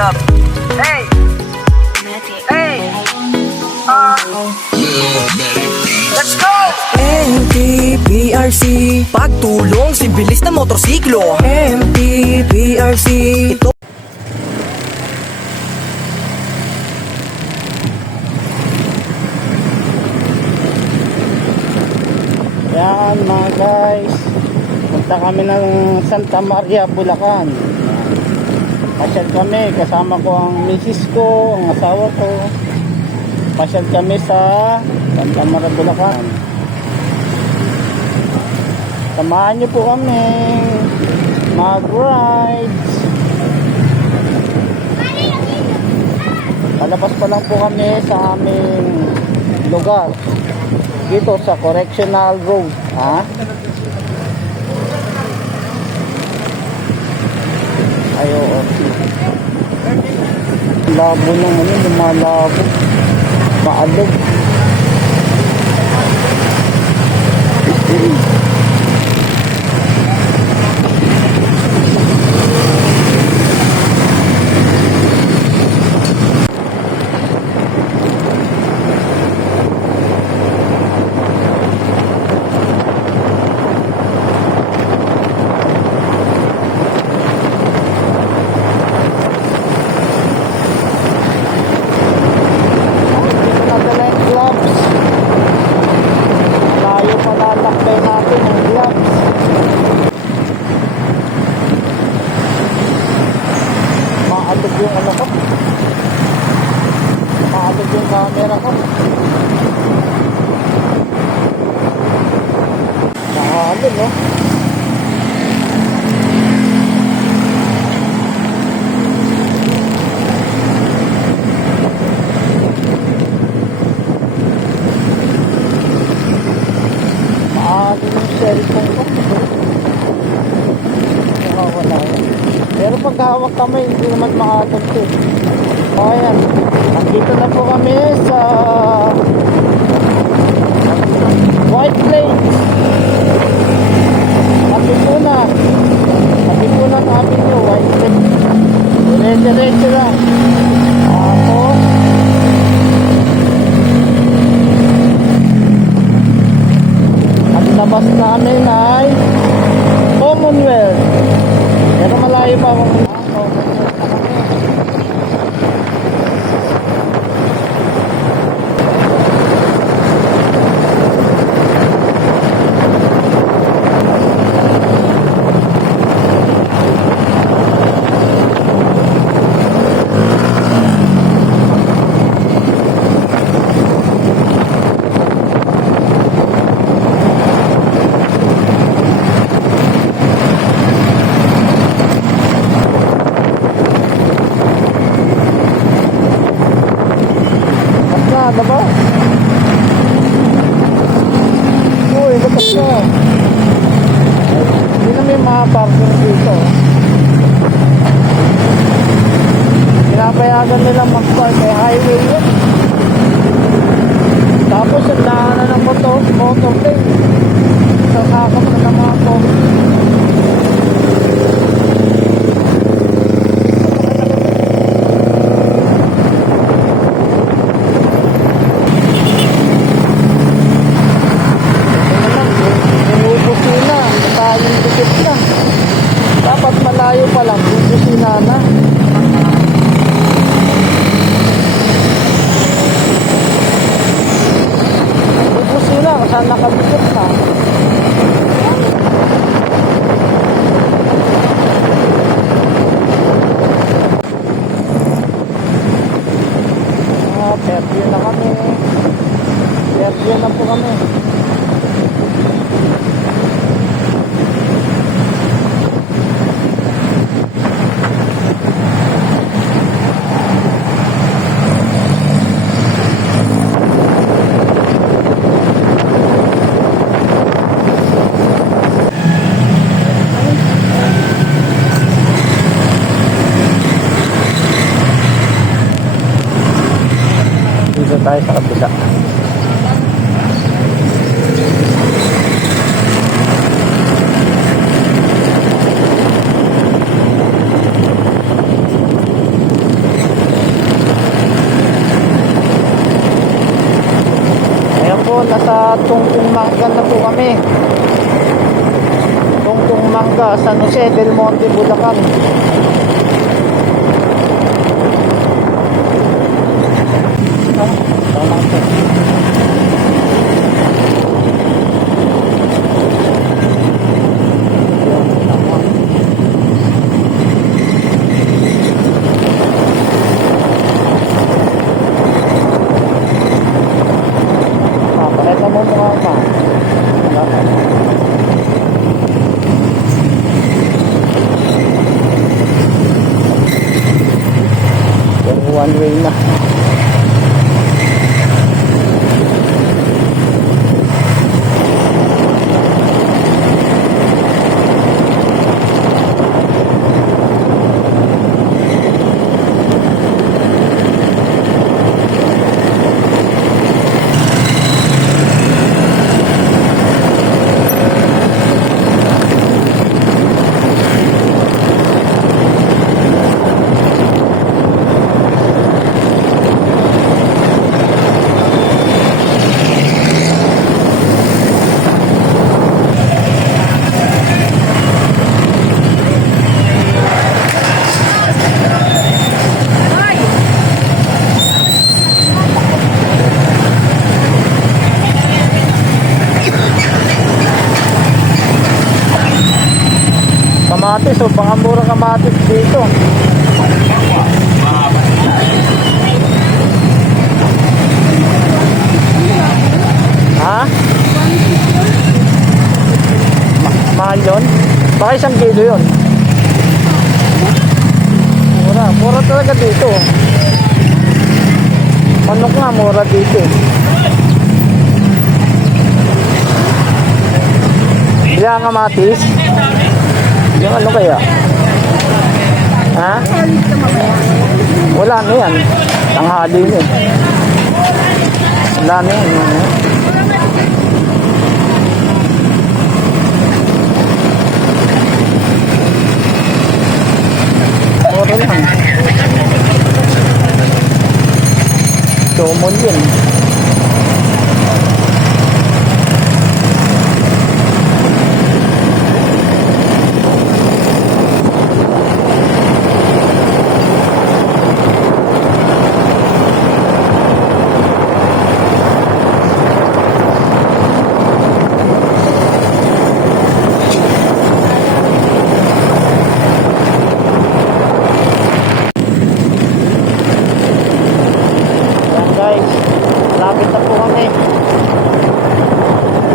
up? Hey! Hey! Let's go! MTPRC, pagtulong si bilis na motorsiklo. MTPRC, ito. Yan mga guys, punta kami ng Santa Maria, Bulacan. Pasyal kami, kasama ko ang misis ko, ang asawa ko. Pasyal kami sa Santa Maria, Bulacan. Samahan niyo po kami mag-rides. Palabas pa lang po kami sa aming lugar dito sa Correctional Road. Ayo, labo naman yun, lumalabo, maalog. Yung ano ko, maalog yung camera ko, nakaalog no. Maalog yung cellphone ko, nakawala yun. Pero pag hawak kami, hindi naman makatag ito. O ayan, nandito na po kami sa White Plains, Katipunan Avenue, White Plains. Dire-diretso lang. Tapos ang labas namin ay Commonwealth. Pero malayo pa akong ba? Uy, batas na. Hindi na may mga parking dito. Pinapayagan nila mag-park kay highway yun. Tapos yung daanan ng motor lane. Sasakap na ng mga motor. Dapat malayo pa lang, busina na. Busina, saan nakabikot na. Fairview na kami. Fairview na po kami. Tayo sa kabila. nasa Tungkong Mangga na po kami. Tungkong Mangga, San Jose del Monte, Bulacan. Tama po. Pakita mo mukha ka. One way na. Kamatis, o baka mura kamatis dito. Ha? Mahal yun? Baka 1 kilo yun. Mura talaga dito. Panok nga, mura dito. Ilang kamatis? Yung ano kaya? Ha? Wala na yan. Tanghali na. Wala na yan. Mura lang. Common yun. Lapit na po kami.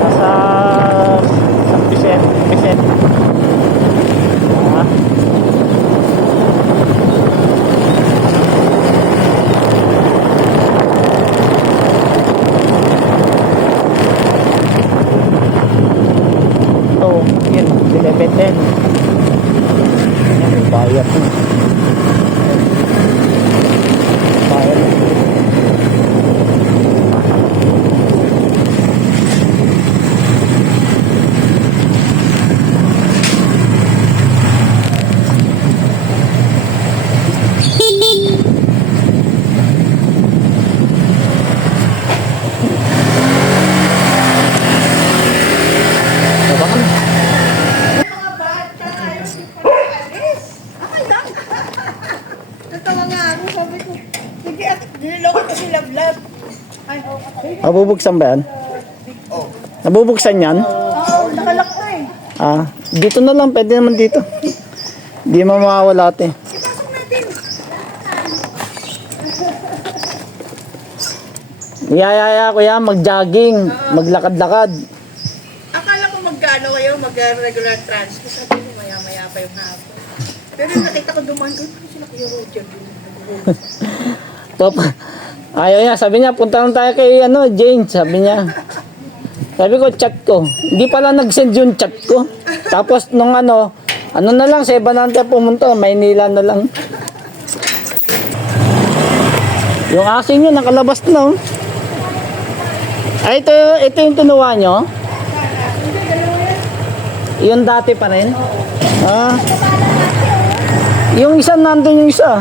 Nasa San Vicente. So, yun, 11:10. Yan, may bayad na. Bayad na. Nabubuksan ba yan? Nabubuksan yan? Oo, nakalak na eh. Ah, dito na lang, pwede naman dito. Hindi mo mawawala ate. Ipasok natin. Niyayaya ko yan, mag-jogging, maglakad-lakad. Akala ko magkano kayo, mag-regular transfer. Sabi ko maya-maya pa yung hapon. Pero nakita ko dumaan ko, sila kayo Roger. Papa, ayaw niya, sabi niya, punta lang tayo kay Jane, sabi niya. Sabi ko, chat ko. Hindi pala nag-send yung chat ko. Tapos nung ano na lang, sa iba natin pumunta, Maynila na lang. Yung asin nyo, nakalabas na. Oh. Ay, ito yung tinuwa nyo? Yung dati pa rin? Ah. Yung isa, nandun yung isa.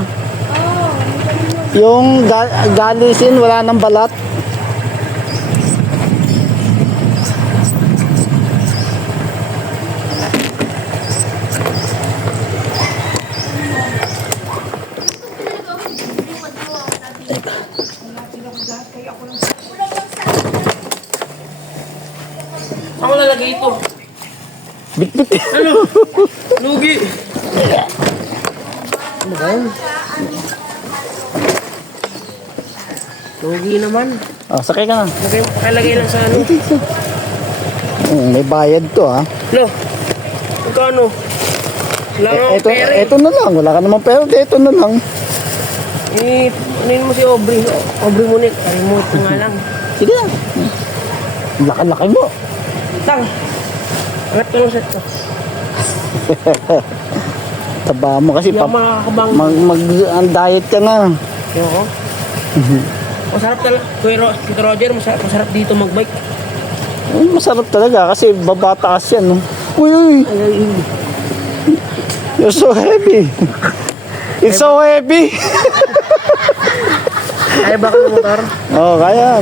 Yung galisin, wala nang balat. Ako lalagay ito. Bitbit. Ano? Lugi. Ano ba yun? Lugi naman. Oh, sakay ka na. Pakilagay lang sa ano. May bayad to ha. Lo, magkano? Wala nga akong pera eh. Ito na lang. Wala ka naman pera. Ito na lang. Eh, ano mo si Aubrey? Aubrey mo nit. Remote ko nga lang. Sige na. Laki-laki mo. Tang. Angat ko lang set ko. Taba mo kasi Hindi ako makakabang. ang diet ka na. Oo. Masarap talaga. Kuya Roger, masarap dito magbike. Masarap talaga kasi babataas yan. No? Uy. You're so heavy. It's so heavy. Kaya ba ka ng motor? Oh, kaya.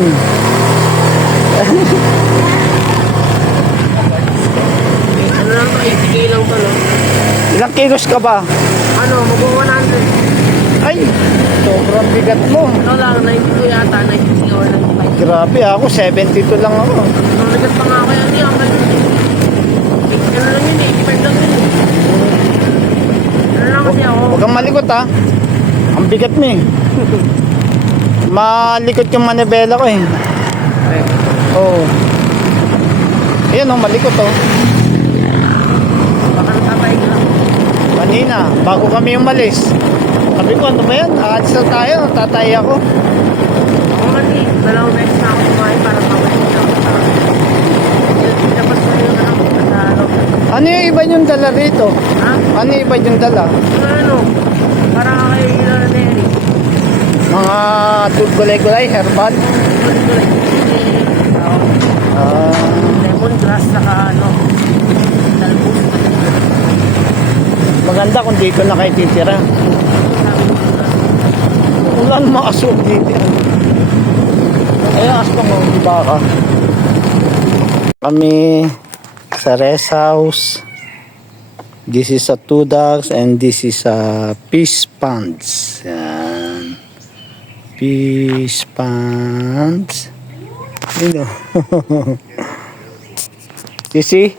Ano lang to, 80k lang to, no? Ilang kilos ka ba? Ano, mag-100. Ay, sobrang bigat mo. Ano lang, 92 yata, 93 or 95. Grabe ako, 72 lang ako. Nanagat pa nga ako yan, yan. Ano lang yun eh, 85 lang yun eh. Ano lang kasi ako. Huwag kang malikot ha. Ang bigat mo eh. Malikot yung manibela ko eh. Oo. Oh. Ayan oh, malikot oh. Baka natatay ka lang. Kanina, bago kami umalis. Sabi ko, ano ba yan? Aalis na tayo, tatay ako. Ako kasi, dalawang beses na ako kumain para pabalik na ako sa tapos ko yung ano, sa loob. Ano yung iba yung dala rito? Ha? Ano yung iba yung dala? Ano? Para kayo ilo na Derry. Mga gulay-gulay, herbal. Lemongrass saka ano, talbos. Maganda kung dito na kayo titira. Wala namang aso dito. Ay, aso mo, di ba ka? Kami sa rest house. This is a 2 dogs and this is a fish ponds. Yan. Fish ponds. You know. You see?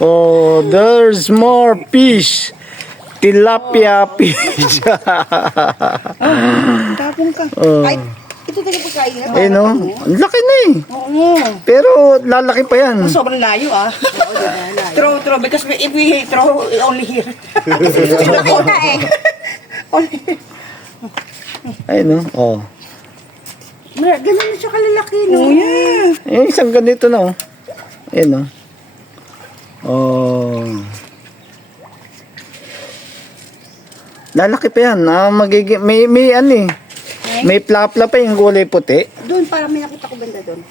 Oh, there's more fish. Tilapia fish. Tapong ka. Oh. Ay, ito talaga pagkain na. Eh no, ang laki na eh. Oo. Pero lalaki pa yan. Sobrang layo ah. Throw, because if we throw only here. Nakita eh. Ay no, oh. Ganun na siya kalalaki, no? Oh, yeah. Eh, isang ganito na oh. Ayun no. Oh. Lalaki pa yan. Magiging, may ano eh. May plapla pa yung gulay puti. Doon, parang may nakita ko ganda doon.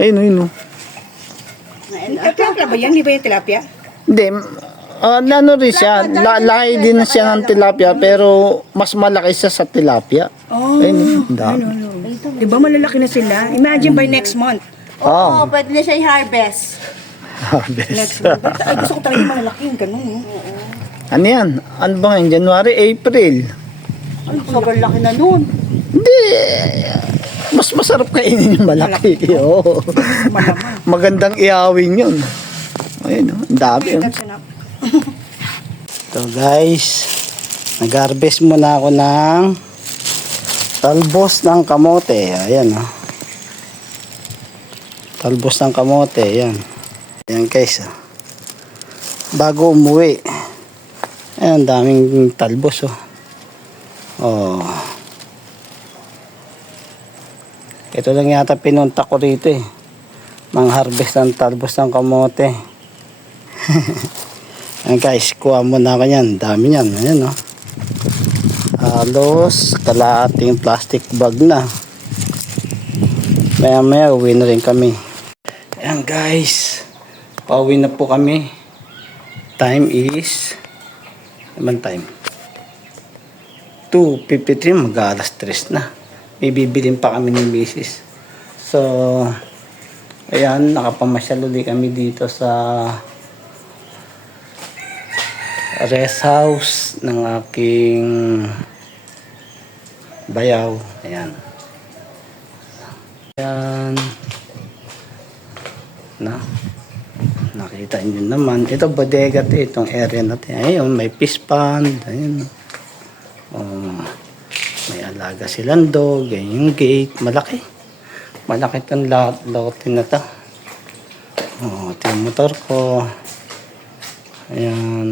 Ayun no. Tilapia ba yan? Di ba yung tilapia? Hindi. Ano rin siya. Lahi din siya ng tilapia pero mas malaki siya sa tilapia. Oh. Ayun, dami. Di ba malalaki na sila? Imagine by next month. Oh. Pwede na siya i-harvest. Harvest. Next month. Ay, gusto ko talaga yung malalaki yung ganun. Ano yan? Ano ba ngayon? January, April? Ay, sobrang laki na nun. Hindi. Mas masarap kainin yung malaki. Oo. Malamang. Magandang iawin yun. Ayun, ang dami yun. So guys, nag-harvest muna ako ng talbos ng kamote. Ayan o. Talbos ng kamote. Ayan. Ayan guys. Bago umuwi. Ayan, daming talbos oh. Oh. Ito lang yata pinunta ko rito eh. Mang-harvest ng talbos ng kamote. Ayan guys, kuha muna ako yan. Dami yan. Ayan oh. Halos kalahating plastic bag na. Maya maya uwi na rin kami. Ayan guys. Pauwi na po kami. Time is naman time 2:53, mag-alas 3 na. May bibilin pa kami ni Mrs. So ayan, nakapamasyal ulit kami dito sa rest house ng aking bayaw. Ayan. Ayan. Nakita nyo naman. Ito bodega to, itong area natin. Ayun, may fish pond. Ayun. Oh, may alaga silang dog. Ayun yung gate. Malaki. Malaki itong lote na to. Oh, ito yung motor ko. Ayan.